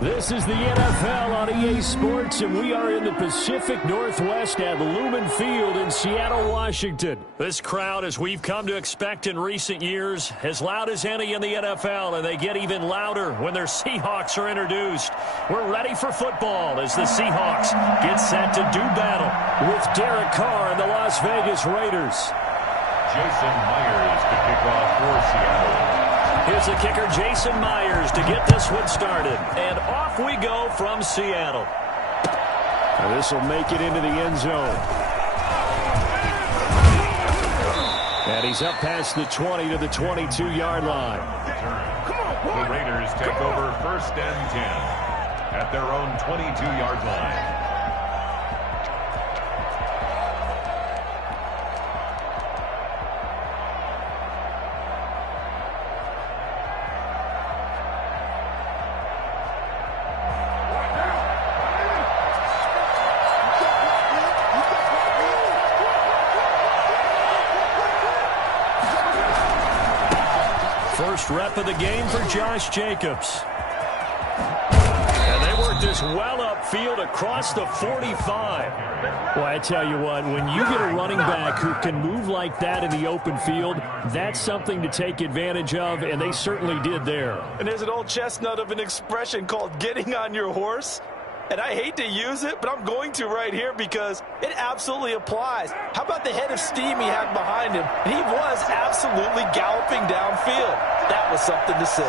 This is the NFL on EA Sports, and we are in the Pacific Northwest at Lumen Field in Seattle, Washington. This crowd, as we've come to expect in recent years, as loud as any in the NFL, and they get even louder when their Seahawks are introduced. We're ready for football as the Seahawks get set to do battle with Derek Carr and the Las Vegas Raiders. Jason Myers to kick off for Seattle. Here's the kicker, Jason Myers, to get this one started. And off we go from Seattle. This will make it into the end zone. And he's up past the 20 to the 22-yard line. The Raiders take over 1st and 10 at their own 22-yard line. First rep of the game for Josh Jacobs. And they work this well upfield across the 45. Well, I tell you what, when you get a running back who can move like that in the open field, that's something to take advantage of, and they certainly did there. And there's an old chestnut of an expression called getting on your horse. And I hate to use it, but I'm going to right here because it absolutely applies. How about the head of steam he had behind him? And he was absolutely galloping downfield. That was something to see.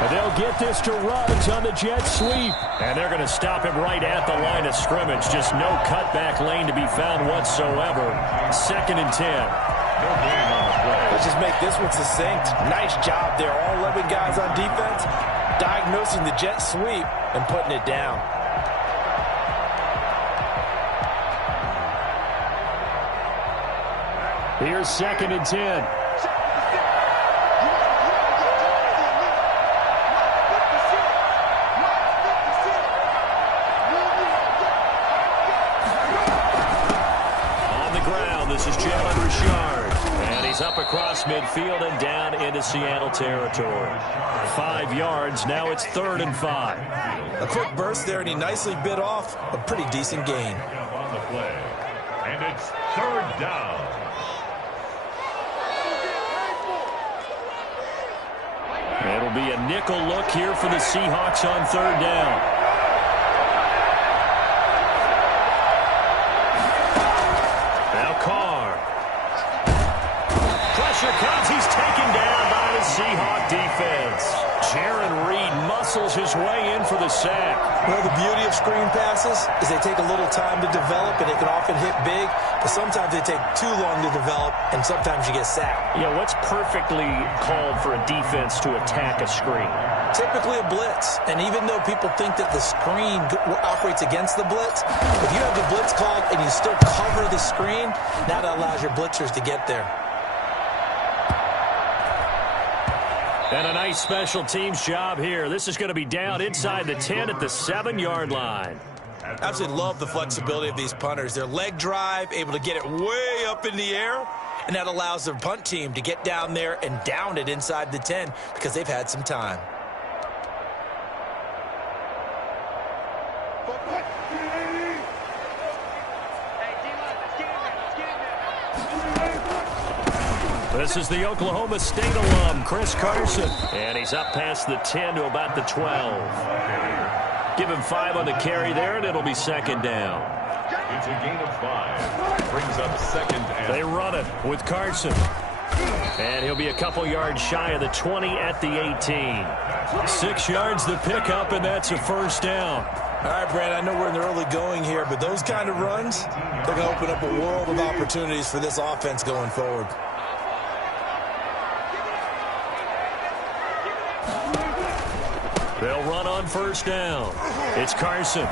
And they'll get this to Ruggs on the jet sweep. And they're going to stop him right at the line of scrimmage. Just no cutback lane to be found whatsoever. 2nd and 10. No gain on the play. Let's just make this one succinct. Nice job there. All 11 guys on defense diagnosing the jet sweep and putting it down. Here's 2nd and 10. On the ground, this is Jalen Richard. And he's up across midfield and down into Seattle territory. 5 yards. Now it's 3rd and 5. A quick burst there, and he nicely bit off a pretty decent gain. On the play. And it's 3rd down. It'll be a nickel look here for the Seahawks on 3rd down. Now Carr. Pressure comes. He's taken down by the Seahawk defense. Jaron Reed muscles his way in for the sack. Well, the beauty of screen passes is they take a little time to develop, and they can often hit big, but sometimes they take too long to develop, and sometimes you get sacked. Yeah, what's perfectly called for a defense to attack a screen? Typically a blitz, and even though people think that the screen operates against the blitz, if you have the blitz called and you still cover the screen, that allows your blitzers to get there. And a nice special teams job here. This is going to be down inside the 10 at the 7-yard line. Absolutely love the flexibility of these punters. Their leg drive, able to get it way up in the air, and that allows their punt team to get down there and down it inside the 10 because they've had some time. This is the Oklahoma State alum, Chris Carson. And he's up past the 10 to about the 12. Give him 5 on the carry there, and it'll be 2nd down. It's a gain of 5. Brings up 2nd and... They run it with Carson. And he'll be a couple yards shy of the 20 at the 18. 6 yards the pickup, and that's a 1st down. All right, Brad, I know we're in the early going here, but those kind of runs, they're going to open up a world of opportunities for this offense going forward. They'll run on 1st down. It's Carson. And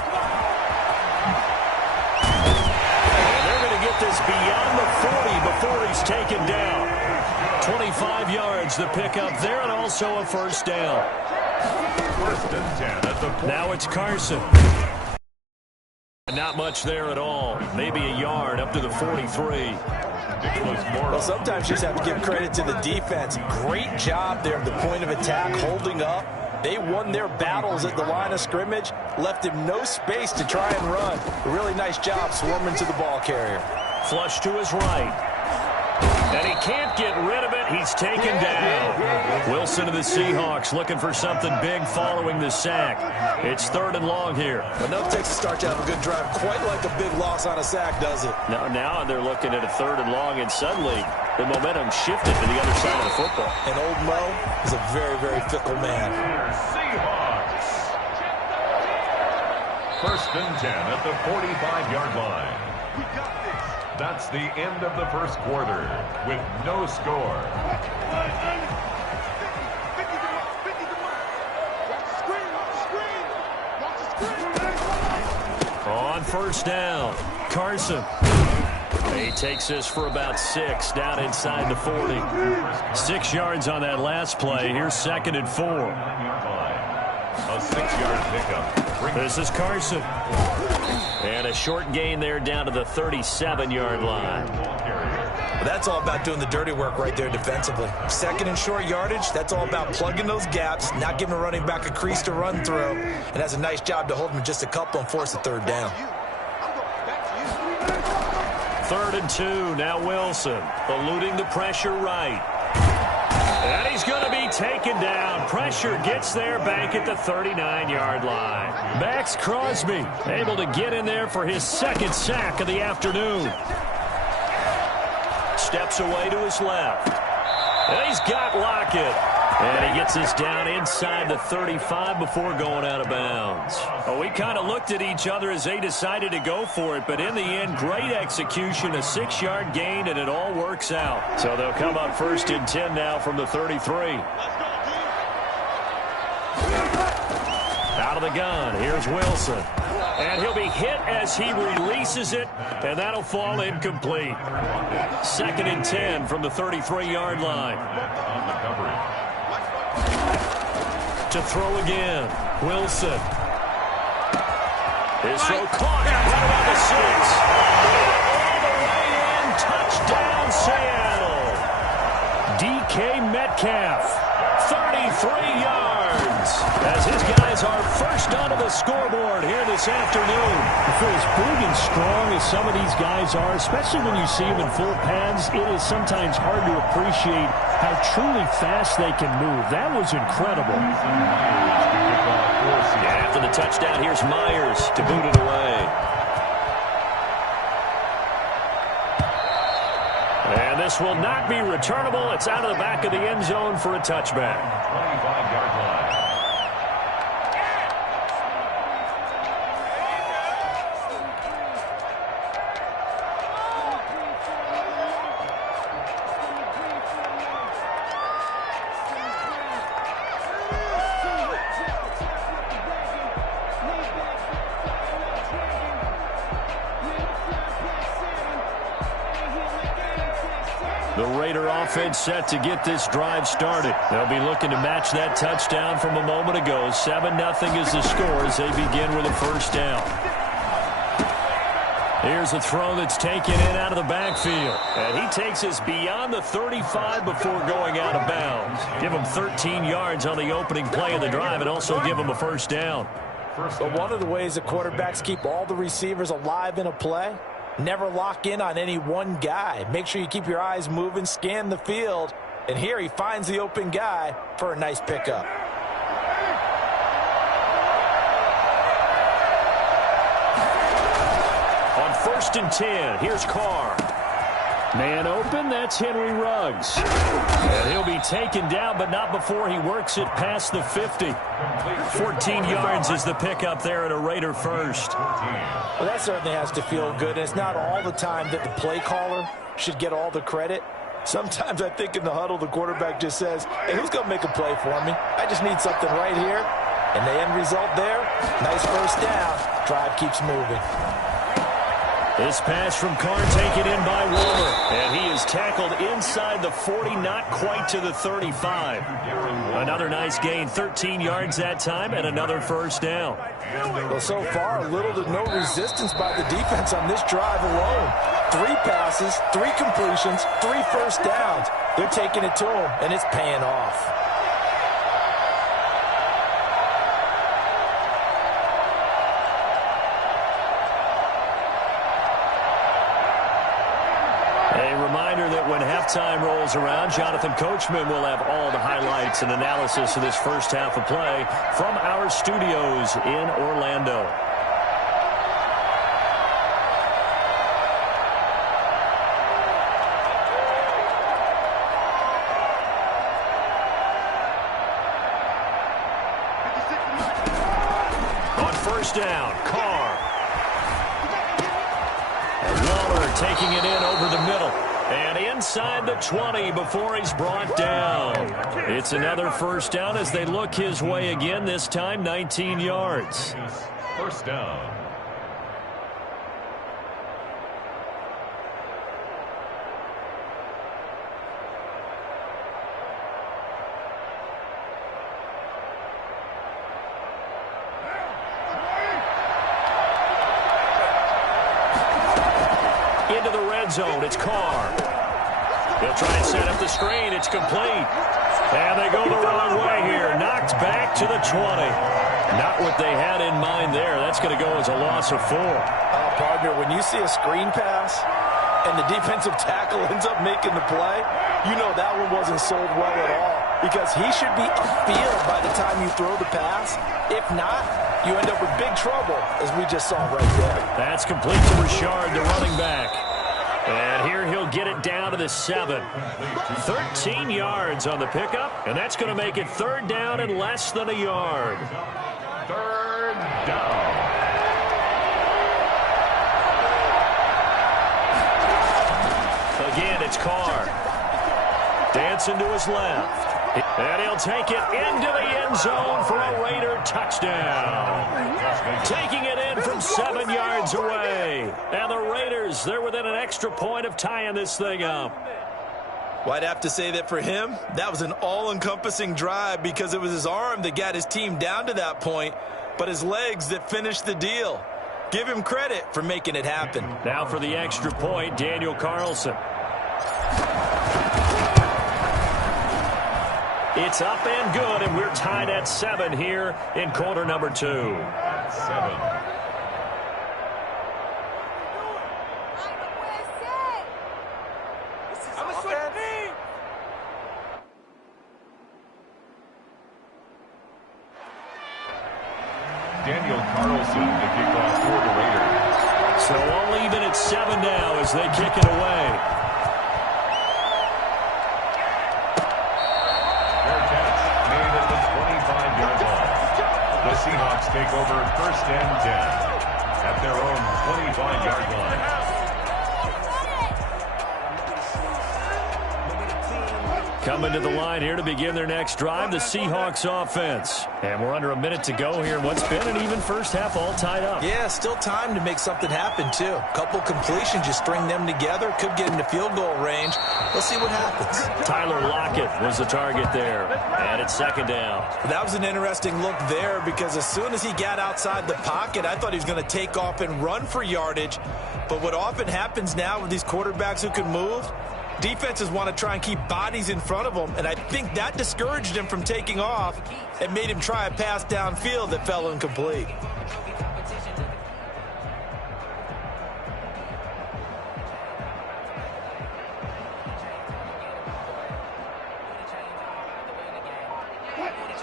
they're going to get this beyond the 40 before he's taken down. 25 yards the pickup there, and also a 1st down. 1st and 10 at the point. Now it's Carson. Not much there at all. Maybe a yard up to the 43. Well, sometimes you just have to give credit to the defense. Great job there at the point of attack, holding up, They won their battles at the line of scrimmage, left him no space to try and run. A really nice job swarming to the ball carrier. Flush to his right. And he can't get rid of it. He's taken down. Wilson of the Seahawks looking for something big following the sack. It's 3rd and long here. Enough takes to start to have a good drive. Quite like a big loss on a sack, does it? Now they're looking at a 3rd and long, and suddenly the momentum shifted to the other side of the football. And old Mo is a very, very fickle man. Seahawks. 1st and 10 at the 45-yard line. We got this. That's the end of the first quarter with no score. On 1st down, Carson. He takes this for about 6 down inside the 40. 6 yards on that last play. Here's 2nd and 4. A 6-yard pickup. This is Carson. And a short gain there down to the 37-yard line. That's all about doing the dirty work right there defensively. 2nd and short yardage, that's all about plugging those gaps, not giving a running back a crease to run through, and has a nice job to hold him just a couple and force a 3rd down. 3rd and 2, now Wilson, eluding the pressure right. And he's going to be taken down. Pressure gets there back at the 39-yard line. Max Crosby able to get in there for his 2nd sack of the afternoon. Steps away to his left. And he's got Lockett. And he gets this down inside the 35 before going out of bounds. Well, we kind of looked at each other as they decided to go for it, but in the end, great execution, a 6-yard gain, and it all works out. So they'll come up 1st and 10 now from the 33. Out of the gun, here's Wilson. And he'll be hit as he releases it, and that'll fall incomplete. 2nd and 10 from the 33-yard line. To throw again, Wilson. His throw caught right around the 6. All the way in, touchdown Seattle. DK Metcalf, 33 yards. As his guys are first onto the scoreboard here this afternoon. For as big and strong as some of these guys are, especially when you see them in full pads, it is sometimes hard to appreciate how truly fast they can move. That was incredible. After the touchdown, here's Myers to boot it away. And this will not be returnable. It's out of the back of the end zone for a touchback. 25-yard line. The Raider offense set to get this drive started. They'll be looking to match that touchdown from a moment ago. 7-0 is the score as they begin with a 1st down. Here's a throw that's taken in out of the backfield. And he takes us beyond the 35 before going out of bounds. Give him 13 yards on the opening play of the drive and also give him a 1st down. But one of the ways the quarterbacks keep all the receivers alive in a play, never lock in on any one guy. Make sure you keep your eyes moving, scan the field. And here he finds the open guy for a nice pickup. On 1st and 10, here's Carr. Man open, that's Henry Ruggs. And he'll be taken down, but not before he works it past the 50. 14 yards is the pickup there at a Raider 1st. Well, that certainly has to feel good. It's not all the time that the play caller should get all the credit. Sometimes I think in the huddle, the quarterback just says, hey, who's going to make a play for me? I just need something right here. And the end result there, nice 1st down. Drive keeps moving. This pass from Carr taken in by Waller. And he is tackled inside the 40, not quite to the 35. Another nice gain, 13 yards that time, and another 1st down. Well, so far, little to no resistance by the defense on this drive alone. 3 passes, 3 completions, 3 1st downs. They're taking it to him, and it's paying off. when halftime rolls around, Jonathan Coachman will have all the highlights and analysis of this first half of play from our studios in Orlando. On first down, Carr. And Waller taking it in over the middle. And inside the 20 before he's brought down. It's another first down as they look his way again, this time 19 yards. First down. Into the red zone, it's Carr. He'll try and set up the screen. It's complete. And they go the wrong way here. Knocked back to the 20. Not what they had in mind there. That's going to go as a loss of 4. Partner, when you see a screen pass and the defensive tackle ends up making the play, you know that one wasn't sold well at all, because he should be upfield by the time you throw the pass. If not, you end up with big trouble, as we just saw right there. That's complete to Richard, the running back. And here he'll get it down to the 7. 13 yards on the pickup, and that's going to make it third down and less than a yard. Third down. Again, it's Carr. Dancing to his left. And he'll take it into the end zone for a Raider touchdown. Taking it in from 7 yards away. And the Raiders, they're within an extra point of tying this thing up. Well, I'd have to say that for him, that was an all-encompassing drive, because it was his arm that got his team down to that point, but his legs that finished the deal. Give him credit for making it happen. Now for the extra point, Daniel Carlson. It's up and good, and we're tied at 7 here in quarter number 2. 7. Daniel Carlson, the kickoff for the Raiders. So all even at 7 now as they kick it away. Fair catch made at the 25-yard line. The Seahawks take over first and 10 at their own 25-yard line. Coming to the line here to begin their next drive, the Seahawks offense. And we're under a minute to go here in what's been an even first half, all tied up. Yeah, still time to make something happen, too. Couple completions, you string them together, could get into field goal range. Let's see what happens. Tyler Lockett was the target there. And it's second down. That was an interesting look there, because as soon as he got outside the pocket, I thought he was going to take off and run for yardage. But what often happens now with these quarterbacks who can move, defenses want to try and keep bodies in front of them, and I think that discouraged him from taking off and made him try a pass downfield that fell incomplete.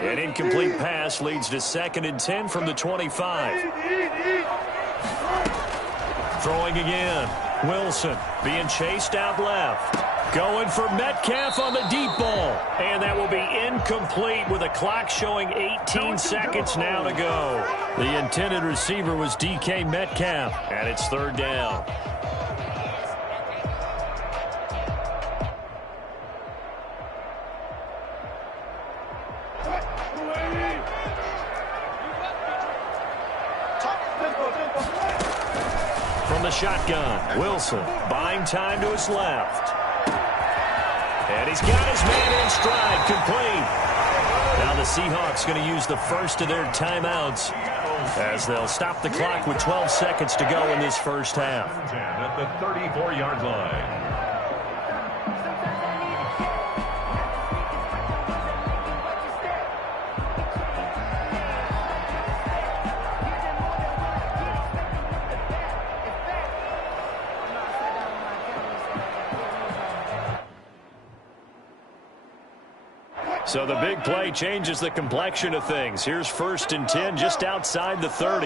An incomplete pass leads to 2nd and 10 from the 25. Throwing again. Wilson being chased out left. Going for Metcalf on the deep ball. And that will be incomplete with a clock showing 18 seconds now to go. The intended receiver was DK Metcalf. And it's third down. From the shotgun, Wilson buying time to his left. And he's got his man in stride, complete. Now the Seahawks going to use the first of their timeouts as they'll stop the clock with 12 seconds to go in this first half. At the 34-yard line. So the big play changes the complexion of things. Here's 1st and 10 just outside the 30.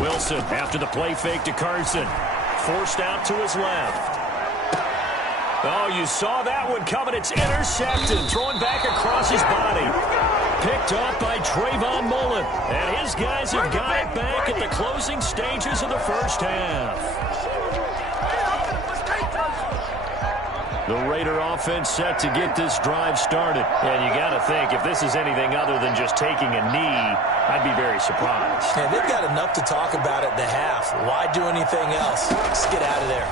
Wilson after the play fake to Carson. Forced out to his left. Oh, you saw that one coming. It's intercepted. Thrown back across his body. Picked off by Trayvon Mullen. And his guys have got it back at the closing stages of the first half. The Raider offense set to get this drive started. And you got to think, if this is anything other than just taking a knee, I'd be very surprised. Yeah, they've got enough to talk about at the half. Why do anything else? Just get out of there.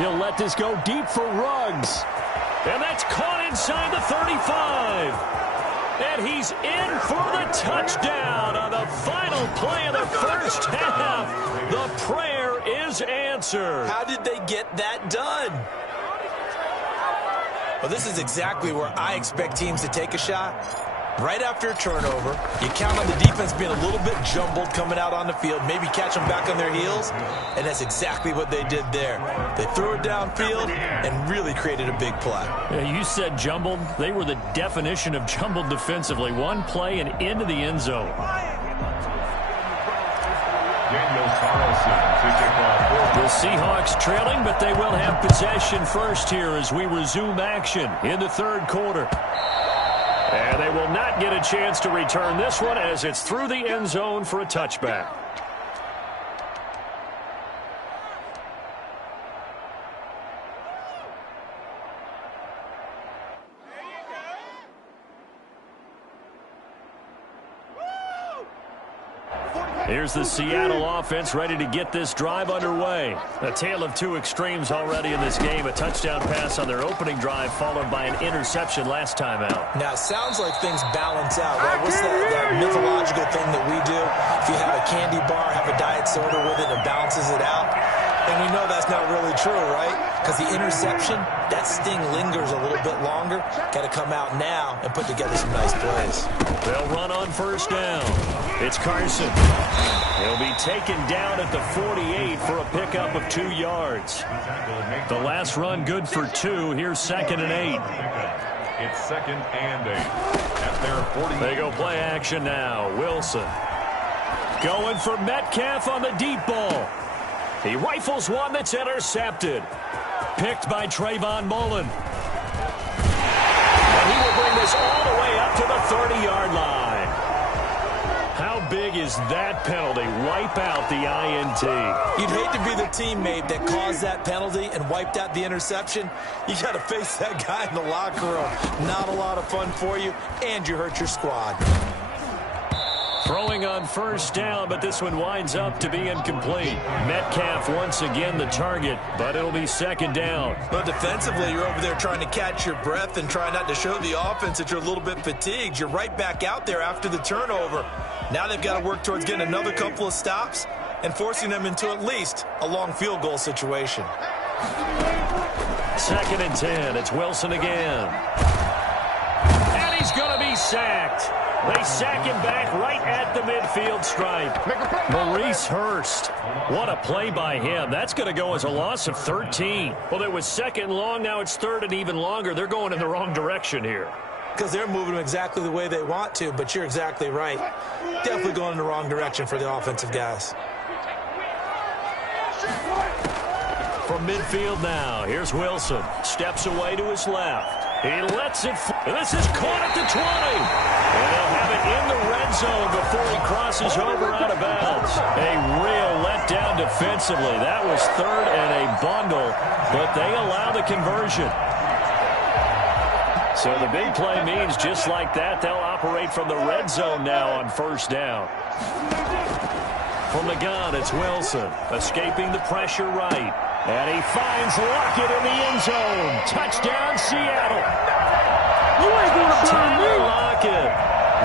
He'll let this go deep for Ruggs. And that's caught inside the 35. And he's in for the touchdown on the final play of the first half. The prayer is answered. How did they get that done? Well, this is exactly where I expect teams to take a shot. Right after a turnover, you count on the defense being a little bit jumbled coming out on the field, maybe catch them back on their heels, and that's exactly what they did there. They threw it downfield and really created a big play. Yeah, you said jumbled. They were the definition of jumbled defensively. One play and into the end zone. The Seahawks trailing, but they will have possession first here as we resume action in the third quarter. And they will not get a chance to return this one as it's through the end zone for a touchback. Here's the Seattle offense ready to get this drive underway. A tale of two extremes already in this game. A touchdown pass on their opening drive followed by an interception last time out. Now, it sounds like things balance out, right? What's that mythological thing that we do? If you have a candy bar, have a diet soda with it, and it balances it out. And we know that's not really true, right? Because the interception, that sting lingers a little bit longer. Got to come out now and put together some nice plays. They'll run on first down. It's Carson. He'll be taken down at the 48 for a pickup of 2 yards. The last run good for 2. Here's 2nd and 8. It's 2nd and 8. At their 40. They go play action now. Wilson going for Metcalf on the deep ball. He rifles one that's intercepted. Picked by Trayvon Mullen. And he will bring this all the way up to the 30-yard line. How big is that penalty? Wipe out the INT. You'd hate to be the teammate that caused that penalty and wiped out the interception. You got to face that guy in the locker room. Not a lot of fun for you, and you hurt your squad. Throwing on first down, but this one winds up to be incomplete. Metcalf once again the target, but it'll be 2nd down. But defensively, you're over there trying to catch your breath and trying not to show the offense that you're a little bit fatigued. You're right back out there after the turnover. Now they've got to work towards getting another couple of stops and forcing them into at least a long field goal situation. 2nd and 10. It's Wilson again. And he's going to be sacked. They sack him back right at the midfield stripe. Maurice Hurst. What a play by him. That's going to go as a loss of 13. Well, it was 2nd long. Now it's 3rd and even longer. They're going in the wrong direction here. Because they're moving them exactly the way they want to, but you're exactly right. Definitely going in the wrong direction for the offensive guys. From midfield now, here's Wilson. Steps away to his left. He lets it. This is caught at the 20. And they'll have it in the red zone before he crosses over out of bounds. A real letdown defensively. That was 3rd and a bundle, but they allow the conversion. So the big play means just like that, they'll operate from the red zone now on first down. From the gun, it's Wilson, escaping the pressure right. And he finds Lockett in the end zone. Touchdown, Seattle. Tyler Lockett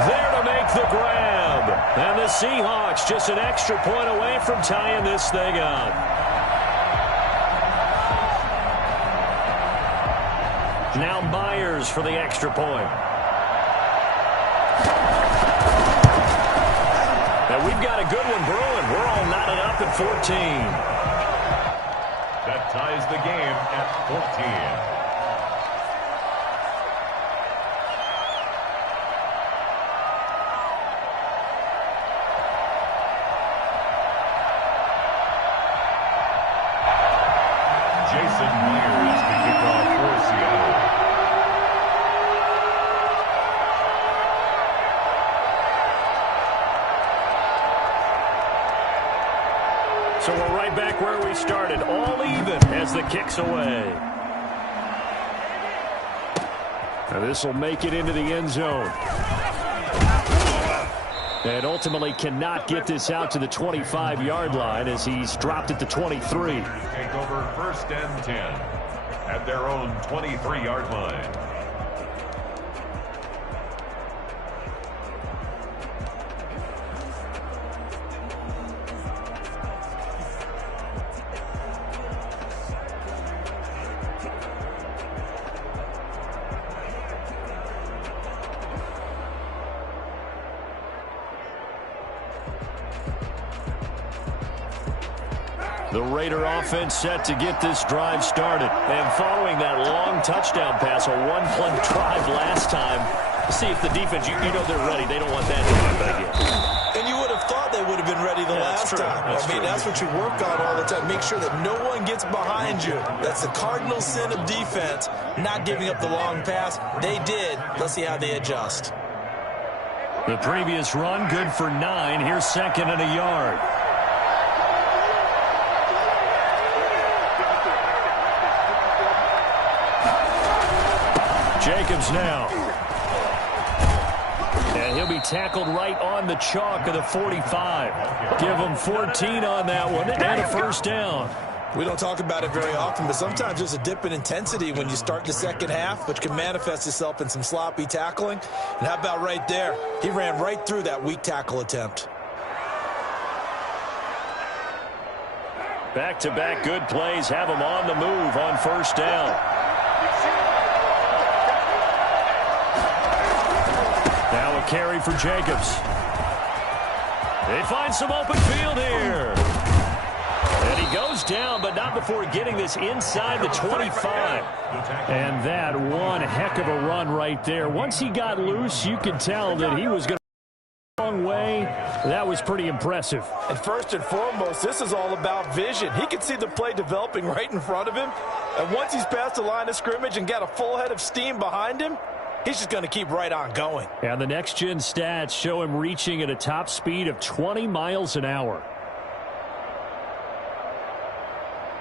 there to make the grab. And the Seahawks just an extra point away from tying this thing up. Now Myers for the extra point. And we've got a good one brewing. We're all knotted up at 14. That ties the game at 14. right back where we started, all even as the kick's away. Now this will make it into the end zone. And ultimately cannot get this out to the 25-yard line as he's dropped at the 23. Take over 1st and 10 at their own 23-yard line. The Raider offense set to get this drive started. And following that long touchdown pass, a one-play drive last time, see if the defense, you know they're ready. They don't want that to happen again. And you would have thought they would have been ready the last time. That's what you work on all the time. Make sure that no one gets behind you. That's the cardinal sin of defense, not giving up the long pass. They did. Let's see how they adjust. The previous run, good for 9. Here's 2nd and a yard. Jacobs now. And he'll be tackled right on the chalk of the 45. Give him 14 on that one and a first down. We don't talk about it very often, but sometimes there's a dip in intensity when you start the second half, which can manifest itself in some sloppy tackling. And how about right there? He ran right through that weak tackle attempt. Back-to-back good plays have him on the move on first down. Now a carry for Jacobs. They find some open field here. And he goes down, but not before getting this inside the 25. And that one heck of a run right there. Once he got loose, you could tell that he was going to go a long way. That was pretty impressive. And first and foremost, this is all about vision. He could see the play developing right in front of him. And once he's past the line of scrimmage and got a full head of steam behind him, he's just going to keep right on going. And the next-gen stats show him reaching at a top speed of 20 miles an hour.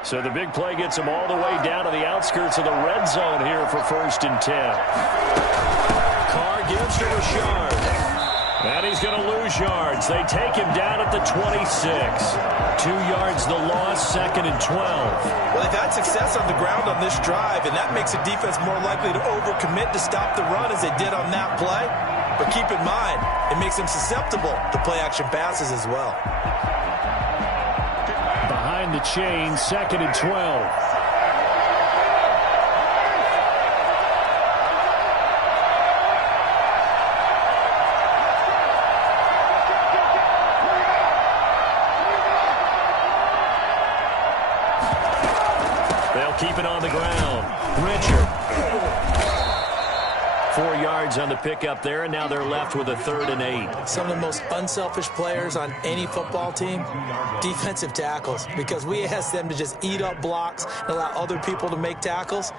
So the big play gets him all the way down to the outskirts of the red zone here for 1st and 10. Carr gives to Richard. And he's going to lose yards. They take him down at the 26. 2 yards the loss, 2nd and 12. Well, they've had success on the ground on this drive, and that makes the defense more likely to overcommit to stop the run as they did on that play. But keep in mind, it makes them susceptible to play-action passes as well. Behind the chain, 2nd and 12. Keep it on the ground. Richard. 4 yards on the pickup there, and now they're left with a 3rd and 8. Some of the most unselfish players on any football team, defensive tackles, because we ask them to just eat up blocks and allow other people to make tackles.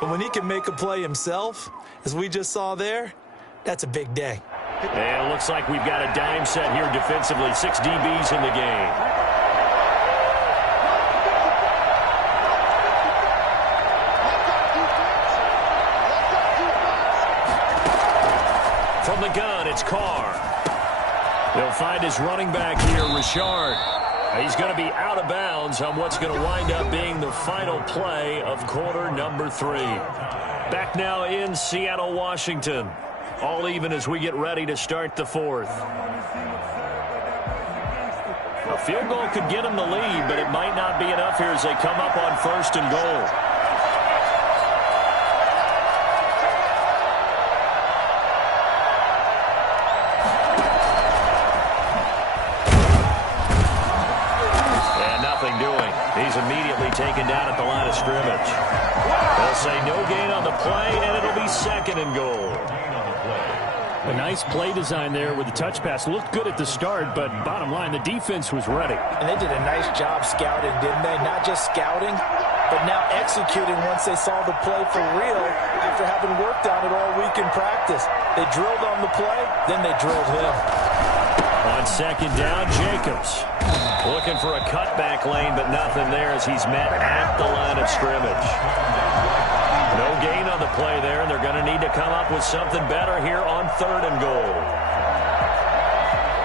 But when he can make a play himself, as we just saw there, that's a big day. And it looks like we've got a dime set here defensively. 6 DBs in the game. From the gun, it's Carr. They'll find his running back here, Richard. He's going to be out of bounds on what's going to wind up being the final play of quarter number 3. Back now in Seattle, Washington. All even as we get ready to start the 4th. A field goal could get them the lead, but it might not be enough here as they come up on 1st and goal. He's immediately taken down at the line of scrimmage. They'll say no gain on the play, and it'll be 2nd and goal. A nice play design there with the touch pass. Looked good at the start, but bottom line, the defense was ready. And they did a nice job scouting, didn't they? Not just scouting, but now executing once they saw the play for real after having worked on it all week in practice. They drilled on the play, then they drilled him. On 2nd down, Jacobs. Looking for a cutback lane, but nothing there as he's met at the line of scrimmage. No gain on the play there, and they're going to need to come up with something better here on 3rd and goal.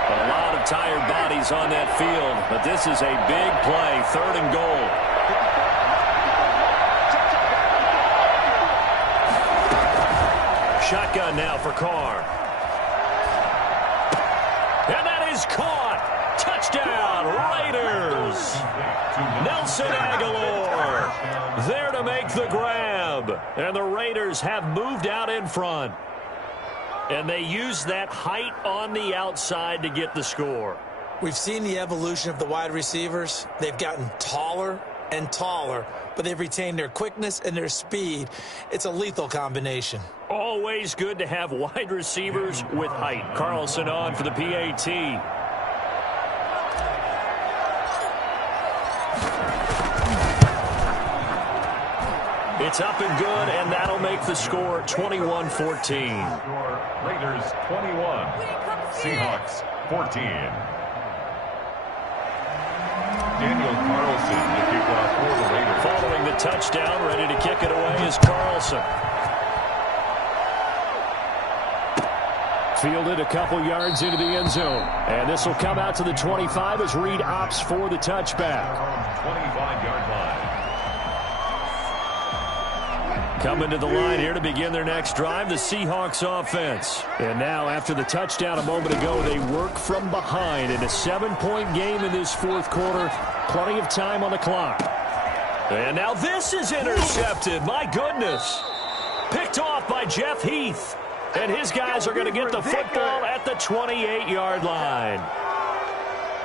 A lot of tired bodies on that field, but this is a big play, 3rd and goal. Shotgun now for Carr. And that is caught. Touchdown, Raiders. Nelson Aguilar there to make the grab. And the Raiders have moved out in front. And they use that height on the outside to get the score. We've seen the evolution of the wide receivers. They've gotten taller and taller, but they've retained their quickness and their speed. It's a lethal combination. Always good to have wide receivers with height. Carlson on for the PAT. It's up and good, and that'll make the score 21-14. Raiders 21, Seahawks 14. Daniel Carlson, the kickoff for the Raiders. Following the touchdown, ready to kick it away is Carlson. Fielded a couple yards into the end zone. And this will come out to the 25 as Reed opts for the touchback. 25-yard line. Coming to the line here to begin their next drive, the Seahawks offense. And now, after the touchdown a moment ago, they work from behind in a 7-point game in this 4th quarter. Plenty of time on the clock. And now this is intercepted. My goodness. Picked off by Jeff Heath. And his guys are going to get the football at the 28-yard line.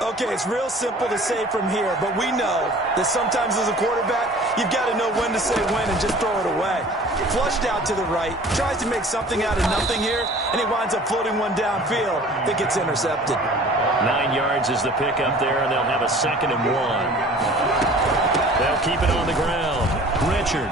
Okay, it's real simple to say from here, but we know that sometimes as a quarterback, you've got to know when to say when and just throw it away. Flushed out to the right, tries to make something out of nothing here, and he winds up floating one downfield that gets intercepted. 9 yards is the pickup there, and they'll have a 2nd and 1. They'll keep it on the ground. Richard.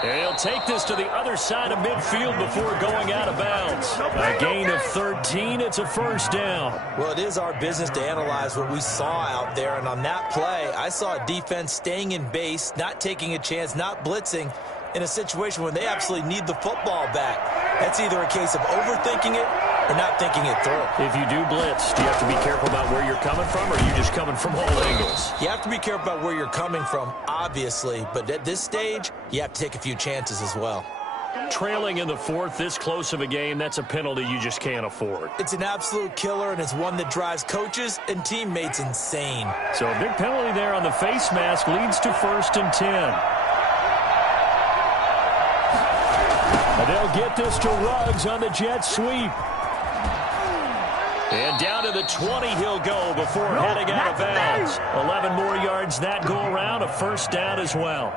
He'll take this to the other side of midfield before going out of bounds. A gain of 13. It's a 1st down. Well, it is our business to analyze what we saw out there. And on that play, I saw a defense staying in base, not taking a chance, not blitzing in a situation when they absolutely need the football back. That's either a case of overthinking it or not thinking it through. If you do blitz, do you have to be careful about where you're coming from, or are you just coming from all angles? You have to be careful about where you're coming from, obviously. But at this stage, you have to take a few chances as well. Trailing in the 4th, this close of a game, that's a penalty you just can't afford. It's an absolute killer, and it's one that drives coaches and teammates insane. So a big penalty there on the face mask leads to 1st and 10. And they'll get this to Ruggs on the jet sweep. And down to the 20 he'll go before heading out of bounds. 11 more yards that go around, a 1st down as well.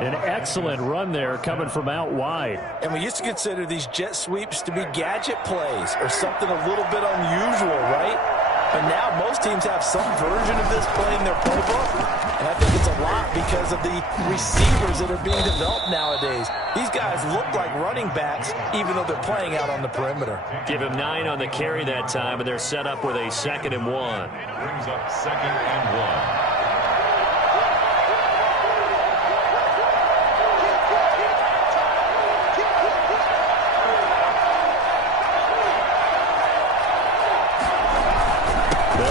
An excellent run there coming from out wide. And we used to consider these jet sweeps to be gadget plays or something a little bit unusual, right? But now most teams have some version of this play in their playbook. And I think it's a lot because of the receivers that are being developed nowadays. These guys look like running backs even though they're playing out on the perimeter. Give him 9 on the carry that time, and they're set up with a 2nd and 1. Brings up 2nd and 1.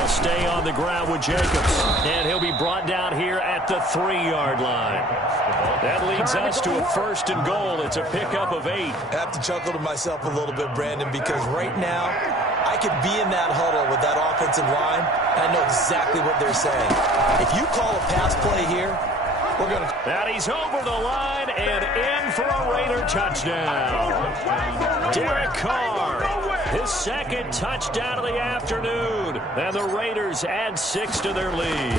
Stay on the ground with Jacobs. And he'll be brought down here at the 3-yard line. That leads us to a 1st and goal. It's a pickup of 8. I have to chuckle to myself a little bit, Brandon, because right now I could be in that huddle with that offensive line, and I know exactly what they're saying. If you call a pass play here, we're going to... And he's over the line and in for a Raider touchdown. Derek Carr, his 2nd touchdown of the afternoon. And the Raiders add 6 to their lead.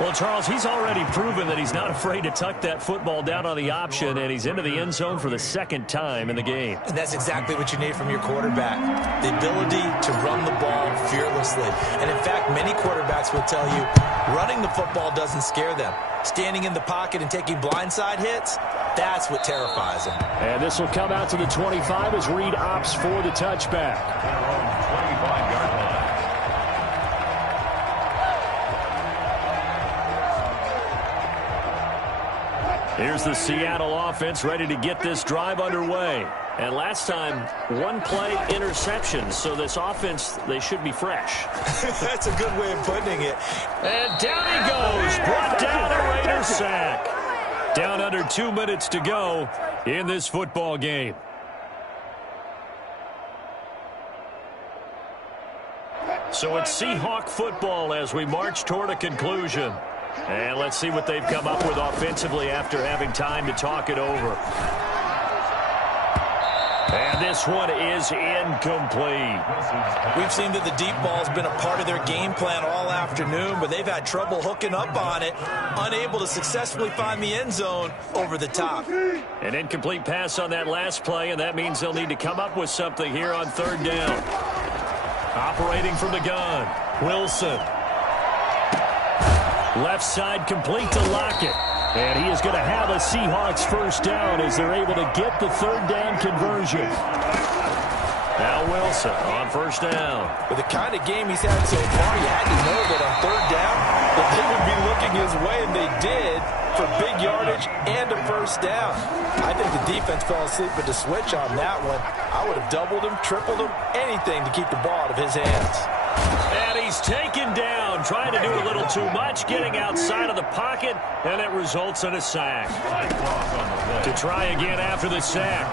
Well, Charles, he's already proven that he's not afraid to tuck that football down on the option, and he's into the end zone for the 2nd time in the game. And that's exactly what you need from your quarterback, the ability to run the ball fearlessly. And, in fact, many quarterbacks will tell you running the football doesn't scare them. Standing in the pocket and taking blindside hits, that's what terrifies them. And this will come out to the 25 as Reed opts for the touchback. Here's the Seattle offense ready to get this drive underway. And last time, one play interception. So this offense, they should be fresh. That's a good way of putting it. And down he goes. Brought down a Raiders sack. Down under 2 minutes to go in this football game. So it's Seahawk football as we march toward a conclusion. And let's see what they've come up with offensively after having time to talk it over. And this one is incomplete. We've seen that the deep ball's been a part of their game plan all afternoon, but they've had trouble hooking up on it, unable to successfully find the end zone over the top. An incomplete pass on that last play, and that means they'll need to come up with something here on third down. Operating from the gun, Wilson. Left side complete to Lockett. And he is going to have a Seahawks first down as they're able to get the third down conversion. Now Wilson on first down. With the kind of game he's had so far, you had to know that on third down that they would be looking his way, and they did, for big yardage and a first down. I think the defense fell asleep with the switch on that one. I would have doubled him, tripled him, anything to keep the ball out of his hands. And he's taken down, trying to do a little too much, getting outside of the pocket, and it results in a sack. To try again after the sack,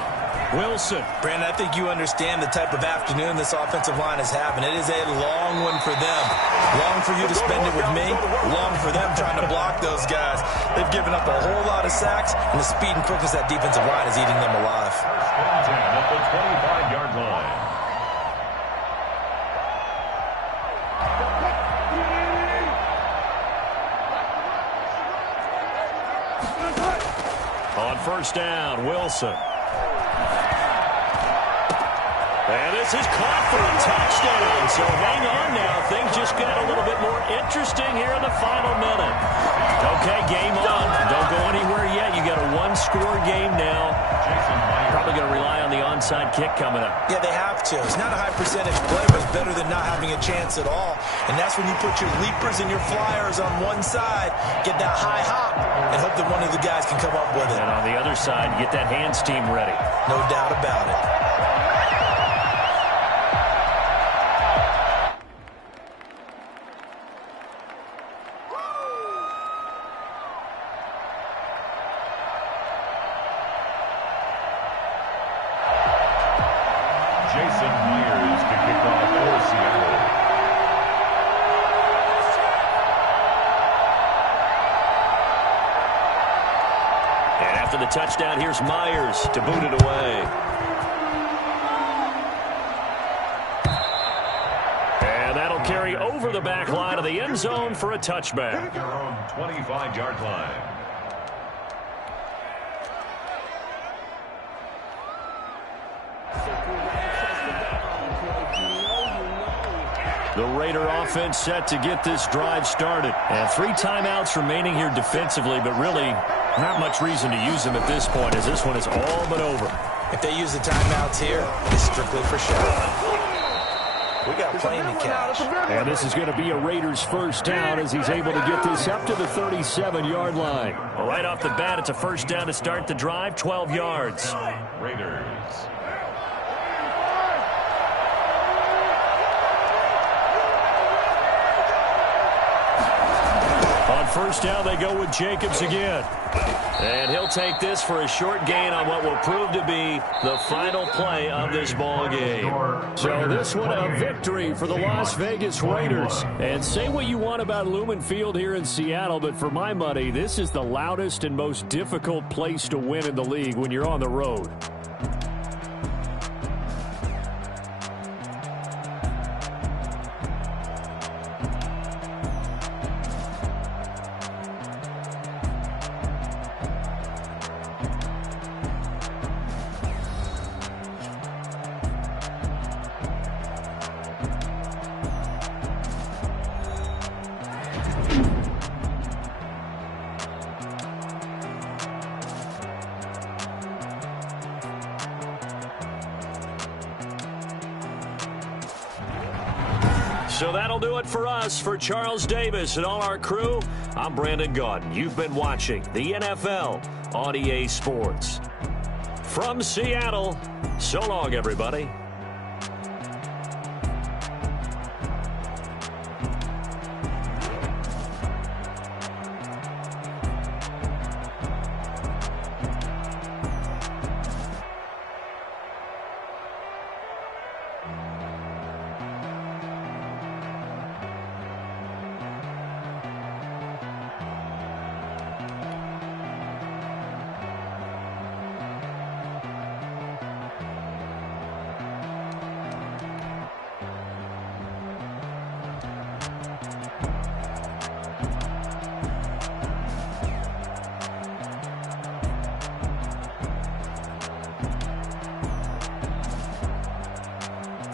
Wilson. Brandon, I think you understand the type of afternoon this offensive line is having. It is a long one for them. Long for you to spend it with me, long for them trying to block those guys. They've given up a whole lot of sacks, and the speed and quickness of that defensive line is eating them alive. First and 10 at the 25-yard line. On first down, Wilson. And this is caught for a touchdown. So hang on now. Things just got a little bit more interesting here in the final minute. Okay, game on. Don't go anywhere yet. You got a one-score game now. Probably going to rely on the onside kick coming up. Yeah, they have to. It's not a high percentage play, but it's better than not having a chance at all. And that's when you put your leapers and your flyers on one side, get that high hop, and hope that one of the guys can come up with it. And on the other side, get that hands team ready. No doubt about it. The touchdown, here's Myers to boot it away. And that'll carry over the back line of the end zone for a touchback. At their own 25-yard line. The Raider offense set to get this drive started. And 3 timeouts remaining here defensively, but really not much reason to use them at this point, as this one is all but over. If they use the timeouts here, it's strictly for show. We got plenty to catch. And this is going to be a Raiders first down as he's able to get this up to the 37-yard line. Well, right off the bat, it's a first down to start the drive, 12 yards. Raiders. On first down, they go with Jacobs again. And he'll take this for a short gain on what will prove to be the final play of this ball game. So this one a victory for the Las Vegas Raiders. And say what you want about Lumen Field here in Seattle, but for my money, this is the loudest and most difficult place to win in the league when you're on the road. So that'll do it for us. For Charles Davis and all our crew, I'm Brandon Gaudin. You've been watching the NFL on EA Sports. From Seattle, so long, everybody.